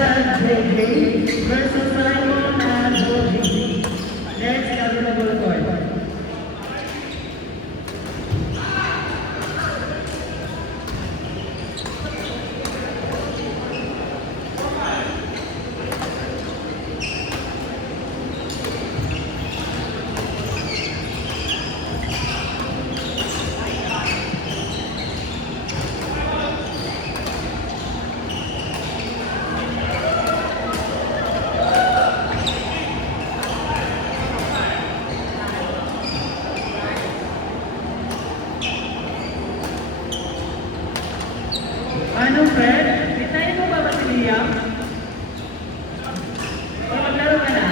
and JJ versus Simon and Joji. Next, available court. Ano, Fred? Hintayin mo ba si Liam? O maglaro ka na?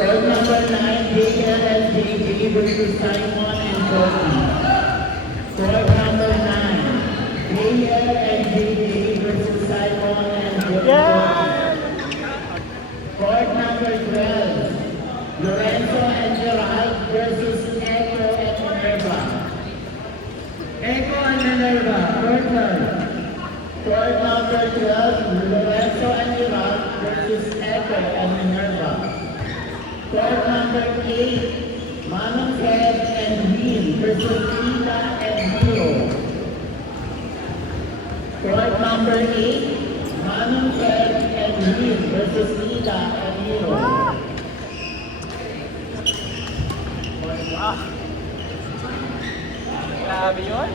Court number 9, JL and JJ versus Simon and Joji. Court number 9, JL and JJ versus Simon and Joji. Court number 12, Lorenzo and Gerald versus Echo and Minerva. Echo and Minerva, court 12. Court number 12, Lorenzo and Gerald versus Echo and Minerva. Court number 8, Manong Fred and Dean versus Tita and Hero. Court number 8, Manong Fred and Dean versus Tita and Hero. Grabe yun.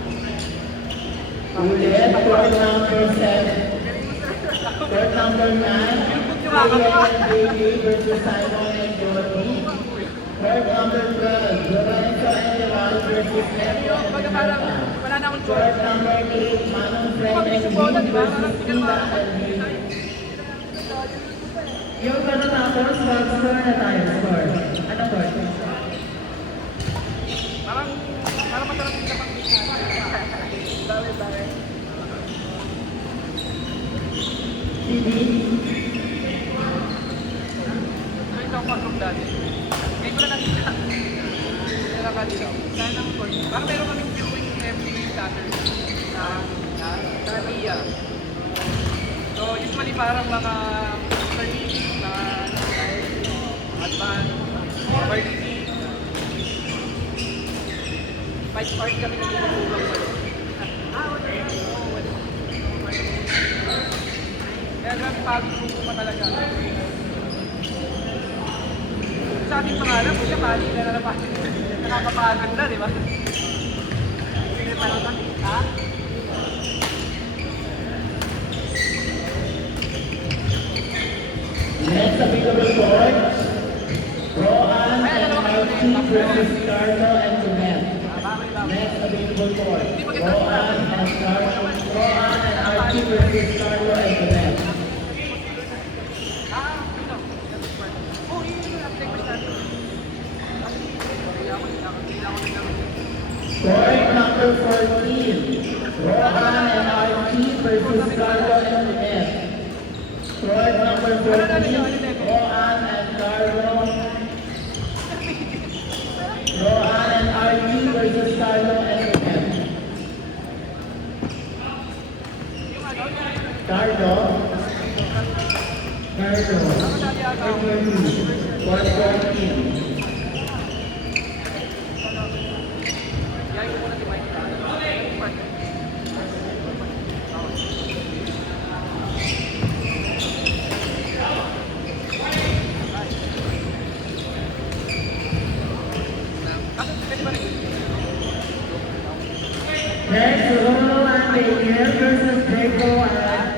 Ulit, court number 7. Court number 9, JL and JJ versus Simon and Joji. Court number 12, Lorenzo and Gerald versus Echo and Minerva. Court number 8, Manong Fred and Dean versus Tita and Hero. Yung pagkatapos, score na tayo, score. Anong score? Parang masarap yung kapag bawi. CD. Ito ang pag-group dati. Ngayon ko na nakita. Hindi na kanila. Saan ang court? Parang meron kaming viewing every Saturday sa NIA. So usually parang mga service na advance, emergency. 5 part kami nagtutulong sa loob. Kaya grabe pagod po talaga. Sa ating pangalan, siya pali na naman. Nakakapagod na, di ba? Sige pa naman. Ha? Next available court, Rohan and Archie versus Carlo and Jumet. Next available court, Rohan and Archie versus Carlo and Jumet. Court number 14, Rohan and Archie versus Carlo and Jumet. Court number 14, Rohan and Carlo. Rohan and Archie versus Carlo and Jumet. Carlo. Carlo. Attorney. 114. Yayin ko muna si Mike. Next, Rolo and Daniel versus Jaco and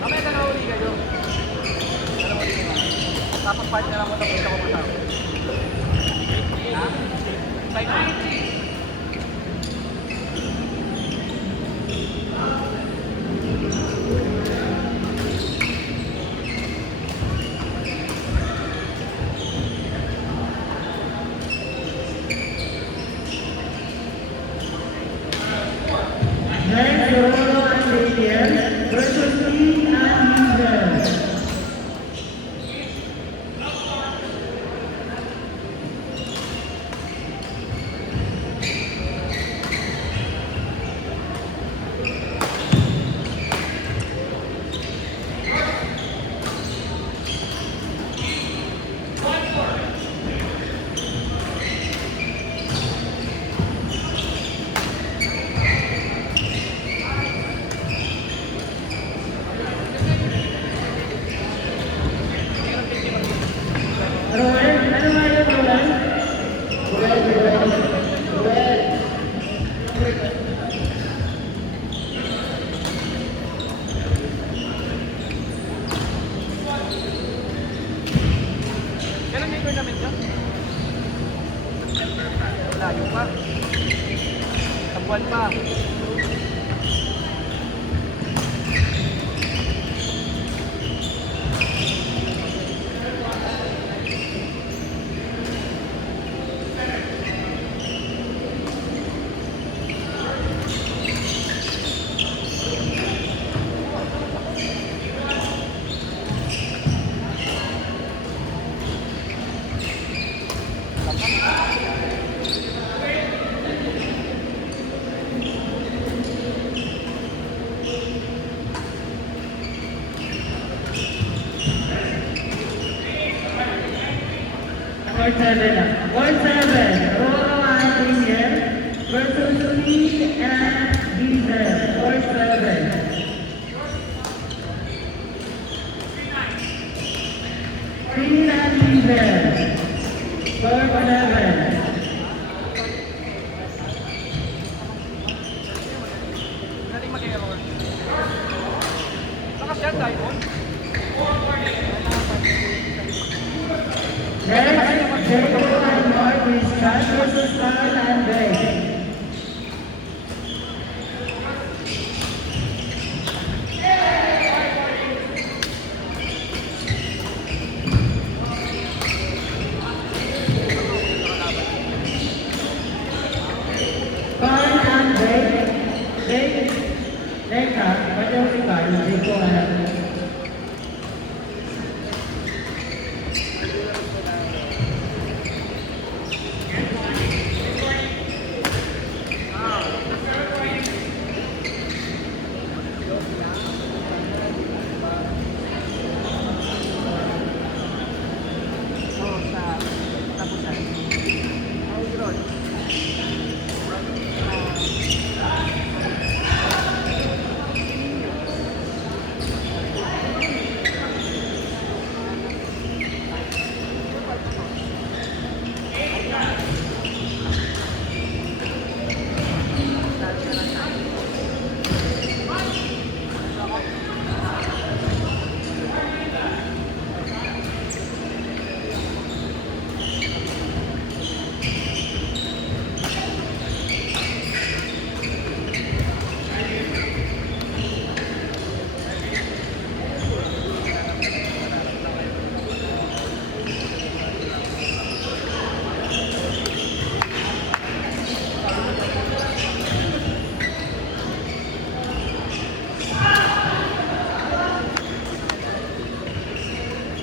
Mamaya na nahuli kayo. Tapos part na lang ko tapos ako kasama. Ha? Bye na. next, Rolo and Daniel versus Lee and Hazel. Roel, ano nga yun, Roel? Roel. Kailan may tournament nyo? Layo pa. Sa buwan pa. Court 7 na. Court 7, Rolo and Daniel versus Lee and Hazel. Court 7. Lee and Hazel. Court 7. Nating mag-error. Nakashare tayo po. Next, Jaco and Marquis, Chad versus Carl and Ray. Carl and Ray. Teka, pwede mo si Carl, Jaco and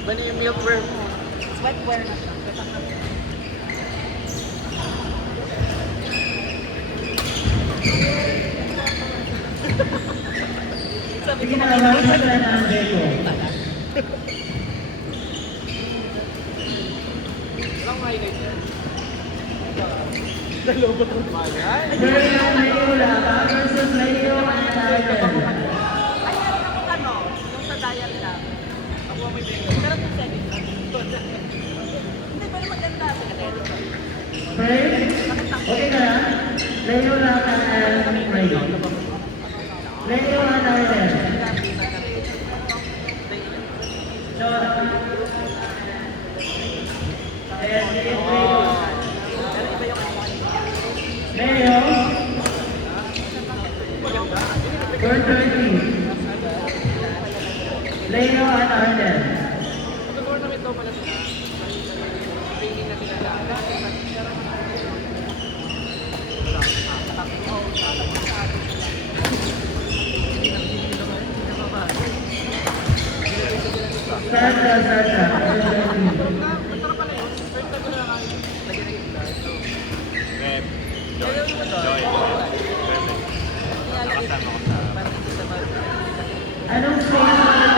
Iba na yung milkware mo. Sweatwear na siya. Sabi Sige ko na, mauna na ang Beko. Walang highlight yan. Dalawa ko bagay. Dorian Mayula versus Leo Analayan. Ay, meron akong ano, yung sa dial lang. Ako ang may bingo. Pero 2 seconds lang. Hindi, pero maganda. Pray? Okay ka na? Leo Laka and Pray. Leo Analayan. So, ayan, sige, Pray. Leo. 4:30. Leo and Arden. Mag-tournament daw pala sila. Training na pinadala. Sasha, Sasha. 4:30. Masarap pala yun. First time ko na lang lagyan na yung glass. So, Anong space mo na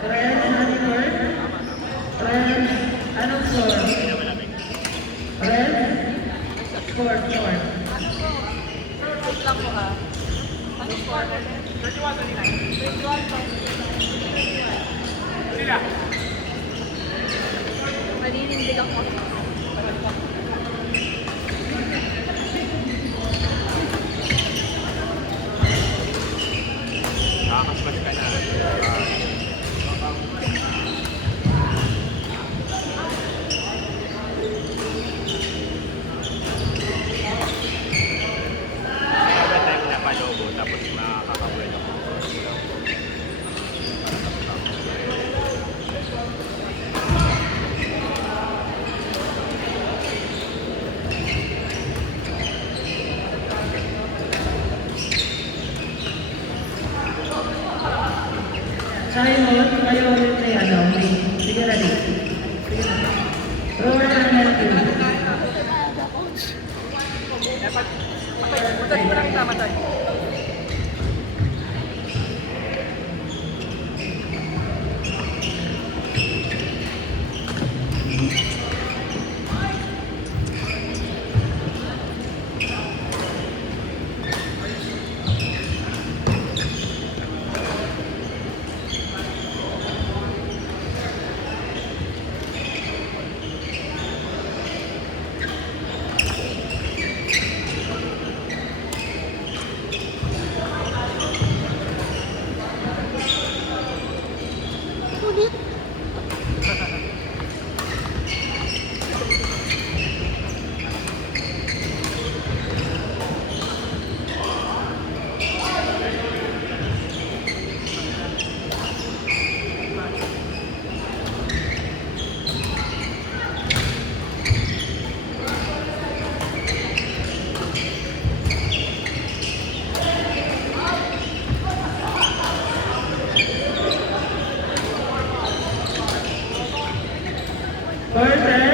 Friends, honeymoon? Friends, anong floor? Friends? Fourth floor. Sir, wait lang po ha. Ano po? 31, 29. 21. Sila. Maninindig ako. Nakakasmas ka na. Every time na palobo, tapos makakawin ako. Simon, kayo ulit na yan, okay? Sige na din. Sige na. Rowan and Matthew. Matay mo lang kita, matay. Curtain.